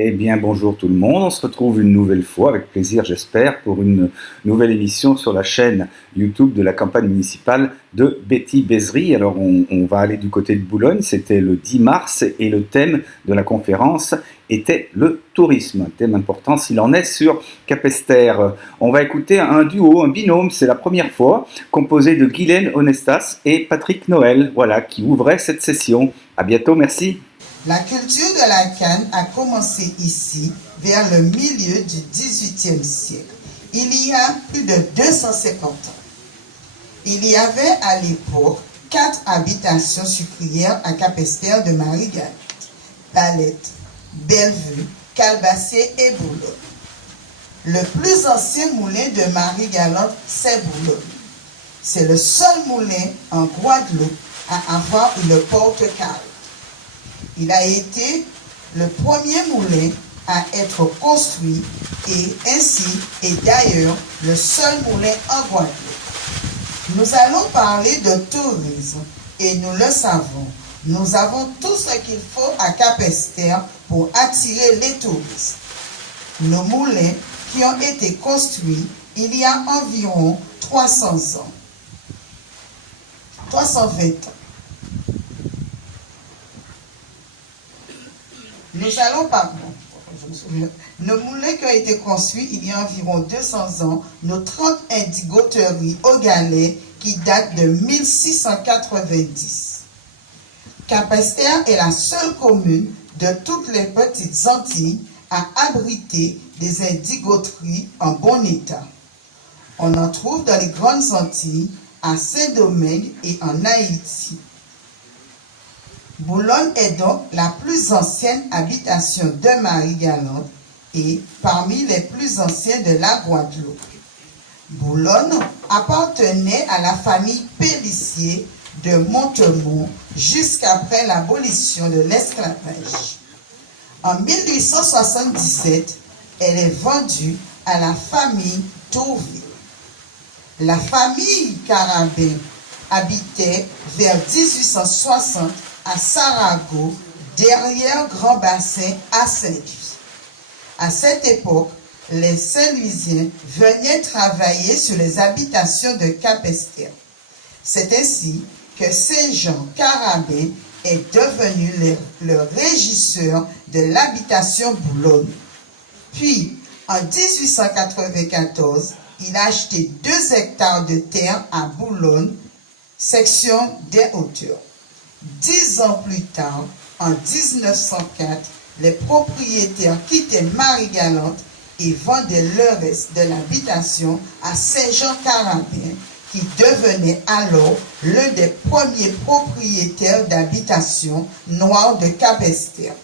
Eh bien, bonjour tout le monde. On se retrouve une nouvelle fois, avec plaisir, j'espère, pour une nouvelle émission sur la chaîne YouTube de la campagne municipale de Betty Bézerie. Alors, on va aller du côté de Boulogne. C'était le 10 mars et le thème de la conférence était le tourisme. Un thème important s'il en est sur Capesterre. On va écouter un duo, un binôme, c'est la première fois, composé de Guylaine Onestas et Patrick Noël, voilà, qui ouvrait cette session. À bientôt, merci. La culture de la canne a commencé ici vers le milieu du XVIIIe siècle, il y a plus de 250 ans. Il y avait à l'époque 4 habitations sucrières à Capesterre de Marie-Galante: Palette, Bellevue, Calbacé et Boulogne. Le plus ancien moulin de Marie-Galante, c'est Boulogne. C'est le seul moulin en Guadeloupe à avoir une porte-cale. Il a été le premier moulin à être construit et ainsi est d'ailleurs le seul moulin en Guadeloupe. Nous allons parler de tourisme et nous le savons. Nous avons tout ce qu'il faut à Capesterre pour attirer les touristes. Nos moulins qui ont été construits il y a environ 300 ans. 320 ans. Nous allons parler. Nos moulins qui ont été construits il y a environ 200 ans, nos 30 indigoteries au Galet qui datent de 1690. Capesterre est la seule commune de toutes les petites Antilles à abriter des indigoteries en bon état. On en trouve dans les grandes Antilles, à Saint-Domingue et en Haïti. Boulogne est donc la plus ancienne habitation de Marie-Galante et parmi les plus anciennes de la Guadeloupe. Boulogne appartenait à la famille Pélissier de Montemont jusqu'après l'abolition de l'esclavage. En 1877, elle est vendue à la famille Tourville. La famille Carabin habitait vers 1860 à Sarago, derrière Grand Bassin à Saint-Louis. À cette époque, les Saint-Louisiens venaient travailler sur les habitations de Capesterre. C'est ainsi que Saint-Jean Carabin est devenu le régisseur de l'habitation Boulogne. Puis, en 1894, il a acheté 2 hectares de terre à Boulogne, section des Hauteurs. 10 ans plus tard, en 1904, les propriétaires quittaient Marie-Galante et vendaient le reste de l'habitation à Saint-Jean-Carabin, qui devenait alors l'un des premiers propriétaires d'habitation noires de Capesterre.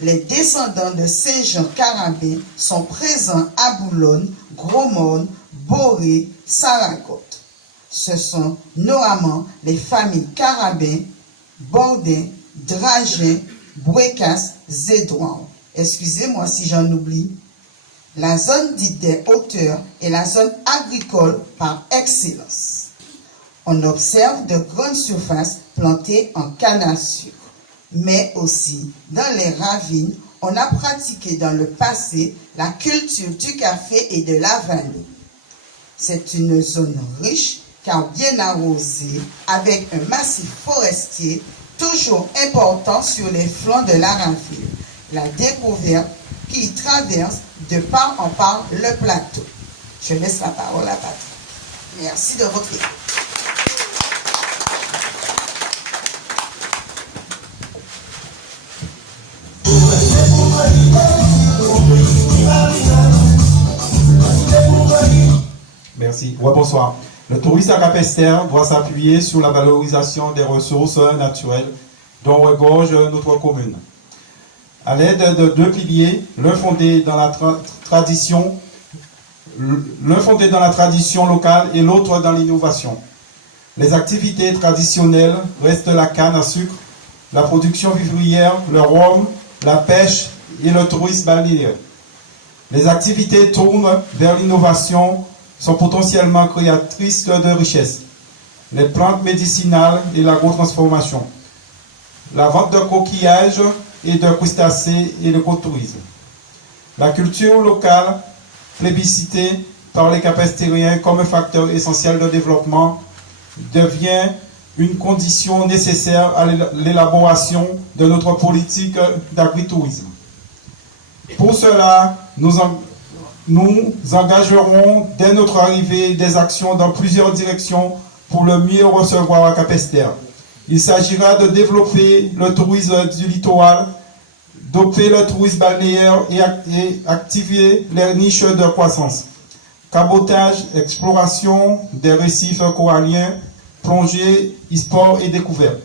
Les descendants de Saint-Jean-Carabin sont présents à Boulogne, Gros-Morne, Boré, Saragotte. Ce sont notamment les familles Carabin, Bordin, Dragin, Bouécasse, Zédouan. Excusez-moi si j'en oublie. La zone dite des Hauteurs est la zone agricole par excellence. On observe de grandes surfaces plantées en canne à sucre. Mais aussi, dans les ravines, on a pratiqué dans le passé la culture du café et de la vanille. C'est une zone riche car bien arrosée, avec un massif forestier toujours important sur les flancs de la ravine. La découverte qui traverse de part en part le plateau. Je laisse la parole à Patrick. Merci de votre écoute. Merci. Ouais, bonsoir. Le tourisme à Capesterre doit s'appuyer sur la valorisation des ressources naturelles dont regorge notre commune. À l'aide de 2 piliers, l'un fondé dans la tradition locale et l'autre dans l'innovation. Les activités traditionnelles restent la canne à sucre, la production vivrière, le rhum, la pêche et le tourisme balnéaire. Les activités tournent vers l'innovation, sont potentiellement créatrices de richesses. les plantes médicinales et l'agrotransformation, la vente de coquillages et de crustacés et l'écotourisme. La culture locale, plébiscitée par les capestériens comme un facteur essentiel de développement, devient une condition nécessaire à l'élaboration de notre politique d'agritourisme. Pour cela, nous engagerons dès notre arrivée des actions dans plusieurs directions pour le mieux recevoir à Capesterre. Il s'agira de développer le tourisme du littoral, doper le tourisme balnéaire et activer les niches de croissance. Cabotage, exploration des récifs coralliens, plongée, e-sport et découverte.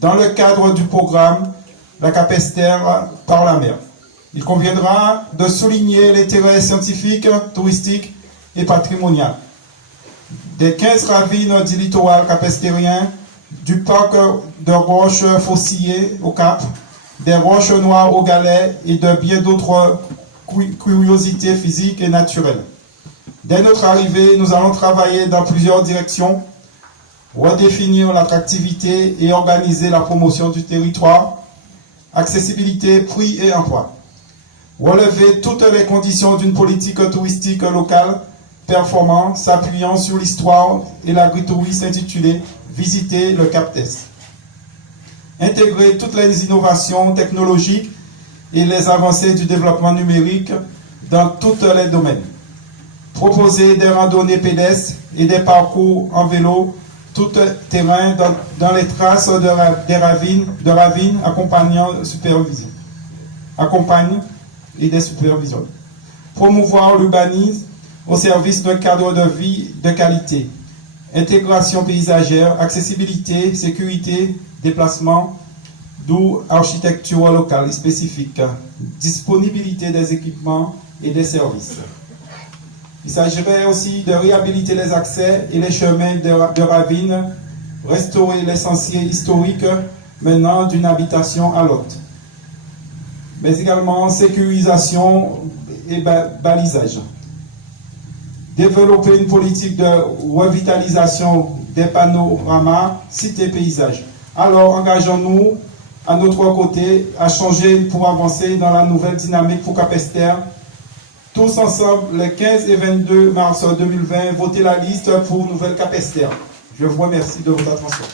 Dans le cadre du programme La Capesterre par la mer, il conviendra de souligner l'intérêt scientifique, touristique et patrimonial des 15 ravines du littoral capestérien, du parc de roches faucillées au Cap, des roches noires au Galets et de bien d'autres curiosités physiques et naturelles. Dès notre arrivée, nous allons travailler dans plusieurs directions, redéfinir l'attractivité et organiser la promotion du territoire, accessibilité, prix et emploi. Relever toutes les conditions d'une politique touristique locale performante, s'appuyant sur l'histoire et l'agritourisme intitulé « Visiter le Cap d'Est ». Intégrer toutes les innovations technologiques et les avancées du développement numérique dans tous les domaines. Proposer des randonnées pédestres et des parcours en vélo tout terrain dans les traces des ravines accompagnant et des supervisions. Promouvoir l'urbanisme au service d'un cadre de vie de qualité. Intégration paysagère, accessibilité, sécurité, déplacement, d'où architecture locale spécifique, disponibilité des équipements et des services. Il s'agirait aussi de réhabiliter les accès et les chemins de ravines, restaurer les sentiers historiques menant d'une habitation à l'autre, mais également sécurisation et balisage. Développer une politique de revitalisation des panoramas, sites et paysages. Alors engageons-nous à notre côté à changer pour avancer dans la nouvelle dynamique pour Capesterre. Tous ensemble, les 15 et 22 mars 2020, votez la liste pour Nouvelle Capesterre. Je vous remercie de votre attention.